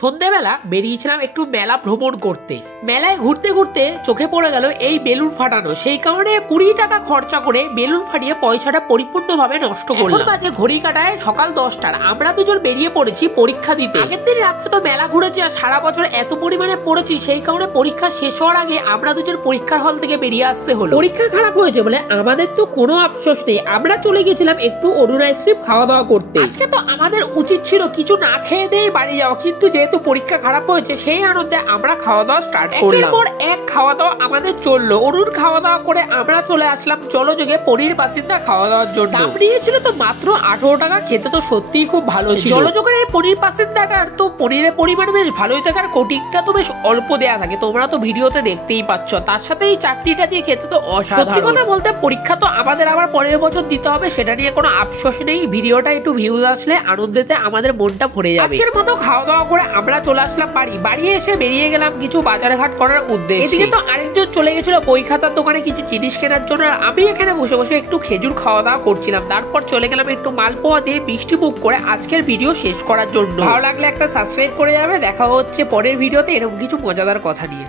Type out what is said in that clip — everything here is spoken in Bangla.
সন্ধ্যেবেলা বেরিয়েছিলাম একটু মেলা ভ্রমণ করতে। মেলায় ঘুরতে ঘুরতে চোখে পড়ে গেল এই বেলুন ফাটানো। সেই কারণে 20 টাকা খরচা করে বেলুন ফাটিয়ে পয়সাটা পরিপূর্ণভাবে নষ্ট করলাম। বাজে ঘড়ি কাটায় সকাল 10টার। আমরা দুজন বেরিয়ে পড়েছি পরীক্ষা দিতে। আগের দিন রাত্রে তো মেলা ঘুরেছি আর সারা বছর এত পরিমাণে পড়েছি, সেই কারণে পরীক্ষা শেষ হওয়ার আগে আমরা দুজন পরীক্ষার হল থেকে বেরিয়ে আসতে হলো। পরীক্ষা খারাপ হয়েছে বলে আমাদের তো কোনো আফসোস নেই, আমরা চলে গেছিলাম একটু অরুণ আইসক্রিম খাওয়া দাওয়া করতে। আজকে তো আমাদের উচিত ছিল কিছু না খেয়ে দিয়ে বাড়ি যাওয়া, কিন্তু যেহেতু পরীক্ষা খারাপ হয়েছে সেই আনন্দে আমরা খাওয়া দাওয়া স্টার্ট করলাম। একের পর এক খাওয়া দাওয়া আমাদের চললো। অরুণ খাওয়া দাওয়া করে আমরা চলে আসলাম জলযোগে পনির বাসিন্দা খাওয়া দাওয়ার জন্য। দাম নিয়েছিল তো মাত্র 18 টাকা, খেতে তো সত্যিই খুব ভালো ছিল। জলযোগের এই পনির বাসিন্দাটার তো পনিরের পরিমাণ বেশ ভালোই থাকে আর কোটিংটা তো বেশ অল্প দেয়া থাকে, তোমরা তো ভিডিওতে দেখতেই পাচ্ছ। তার সাথে এই চাটনিটা দিয়ে খেতে তো অসাধারণ। সত্যি কথা বলতে পরীক্ষা তো আমাদের আবার পরের বছর দিতে হবে, সেটা নিয়ে কোনো আফসোস নেই। ভিডিওটা একটু ভিউজ আসলে আনন্দেতে আমাদের মনটা ভরে যাবে। আজকের মতো খাওয়া দাওয়া করে আমরা চলে আসলাম বাড়ি এসে বেরিয়ে গেলাম কিছু বাজারঘাট করার উদ্দেশ্যে। এদিকে তো আরেকজন চলে গেছিল বই খাতার দোকানে কিছু জিনিস কেনার জন্য, আর আমি এখানে বসে বসে একটু খেজুর খাওয়া দাওয়া করছিলাম। তারপর চলে গেলাম একটু মালপোয়া দিয়ে মিষ্টি মুখ করে আজকের ভিডিও শেষ করার জন্য। ভালো লাগলে একটা সাবস্ক্রাইব করে যাবে। দেখা হচ্ছে পরের ভিডিওতে এরকম কিছু মজাদার কথা নিয়ে।